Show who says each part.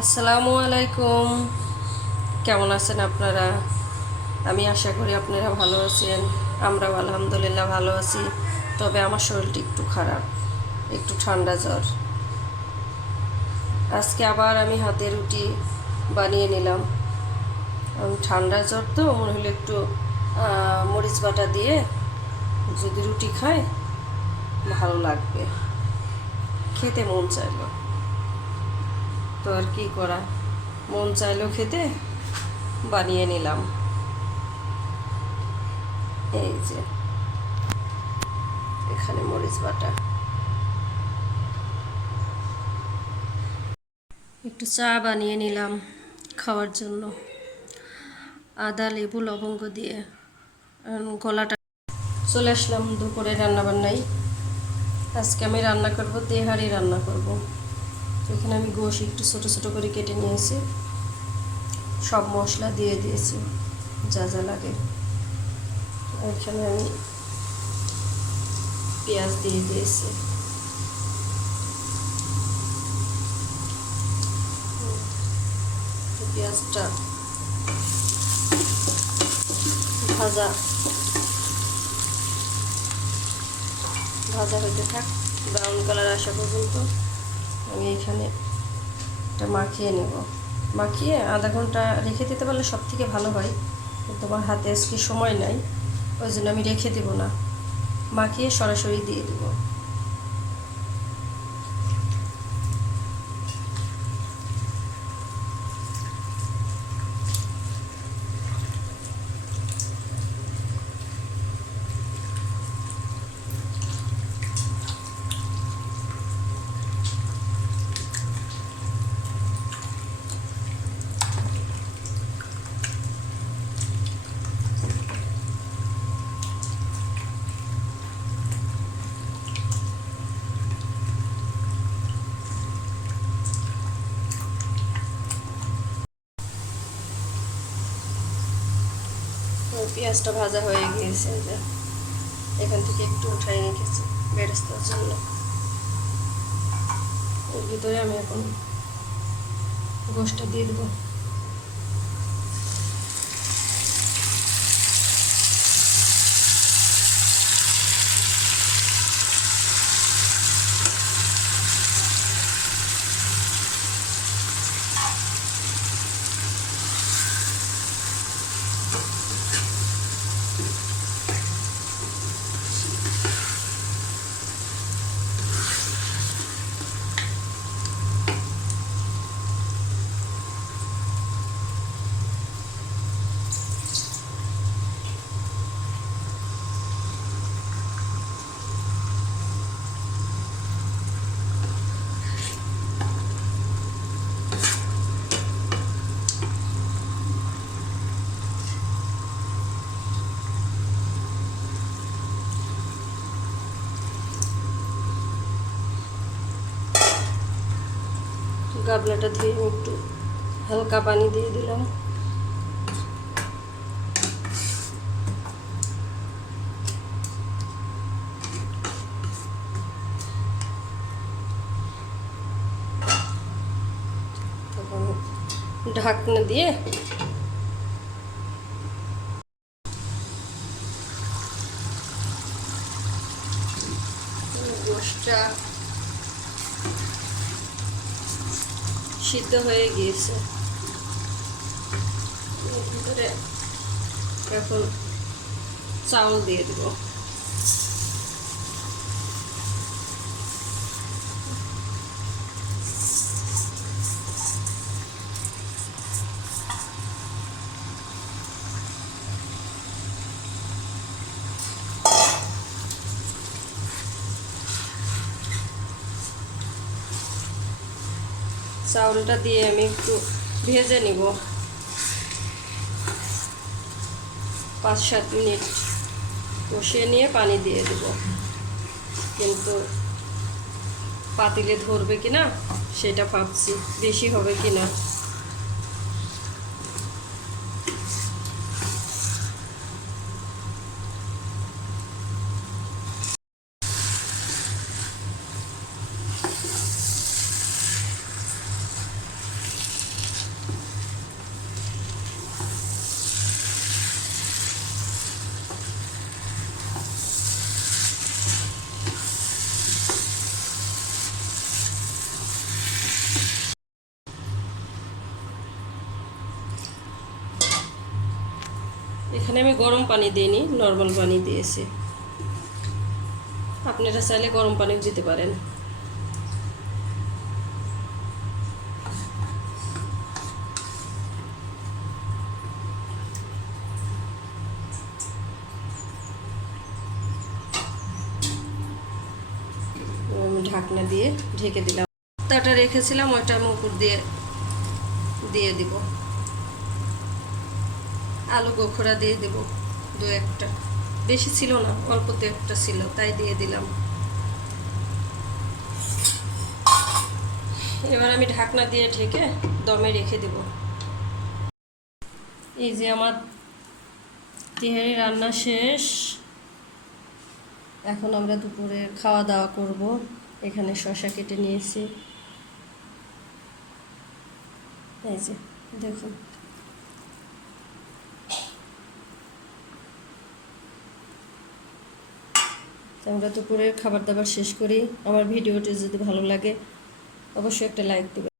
Speaker 1: আসসালামু আলাইকুম। কেমন আছেন আপনারা? আমি আশা করি আপনারা ভালো আছেন। আমরাও আলহামদুলিল্লাহ ভালো আছি। তবে আমার শরীরটি একটু খারাপ, একটু ঠান্ডা জ্বর। আজকে আবার আমি হাতে রুটি বানিয়ে নিলাম। ঠান্ডা জ্বর তো, মনে হলো একটু মরিচ বাটা দিয়ে যদি রুটি খায়, ভালো লাগবে। খেতে মন চাইলো। তো আর কি করা মন চাইলো খেতে বানিয়ে নিলাম। এই যে, এখানে মরিচ বাটা। একটু চা বানিয়ে নিলাম খাওয়ার জন্য। আদা, লেবু, লবঙ্গ দিয়ে গলাটা। চলে আসলাম দুপুরে রান্না বান্নাই আজকে আমি রান্না করব দেহারি রান্না করব। তো এখানে আমি গোশ একটু ছোটো ছোটো করে কেটে নিয়েছি। সব মশলা দিয়ে দিয়েছি, যা যা লাগে। এখানে আমি পেঁয়াজ দিয়ে দিয়েছি। পেঁয়াজটা ভাজা ভাজা হইতে থাক ব্রাউন কালার আসা পর্যন্ত। আমি এখানে এটা মাখিয়ে নেব। মাখিয়ে আধা ঘণ্টা রেখে দিতে পারলে সব থেকে ভালো হয়। তোমার হাতে আজকে সময় নাই, ওই জন্য আমি রেখে দেবো না। মাখিয়ে সরাসরি দিয়ে দেবো। পেঁয়াজটা ভাজা হয়ে গিয়েছে যে এখান থেকে একটু উঠাই রেখেছি বেরেস্তার জন্য। ভিতরে আমি এখন গোষ্ঠটা দিয়ে দেবো। গাবলাটা ধুয়ে আমি একটু হালকা পানি দিয়ে দিলাম। ঢাকনা দিয়ে গোষ্ঠটা সিদ্ধ হয়ে গিয়েছে। ভিতরে এখন চাউল দিয়ে দেব। চাউলটা দিয়ে আমি একটু ভেজে নিব। পাঁচ, সাত মিনিট কষিয়ে নিয়ে পানি দিয়ে দেব। কিন্তু পাতিলে ধরবে কি না সেটা ভাবছি। বেশি হবে কি না এখানে আমি গরম পানি দিইনি নর্মাল পানি দিয়েছি। আপনারা চাইলে গরম পানিও দিতে পারেন। ঢাকনা দিয়ে ঢেকে দিলাম। তাটা রেখেছিলাম, ওইটা আমি উপর দিয়ে দিয়ে দিব। আলু গোখরা দিয়ে দেব, দু একটা। বেশি ছিল না অল্প দু একটা ছিল, তাই দিয়ে দিলাম। এবার আমি ঢাকনা দিয়ে ঢেকে দমে রেখে দেব। এই যে আমার তেহারি রান্না শেষ। এখন আমরা দুপুরে খাওয়া দাওয়া করব। এখানে শশা কেটে নিয়েছি। এই যে, দেখুন। আমরা দুপুরের খাবার দাবার শেষ করি। আমার ভিডিওটি যদি ভালো লাগে, অবশ্যই একটা লাইক দেবেন।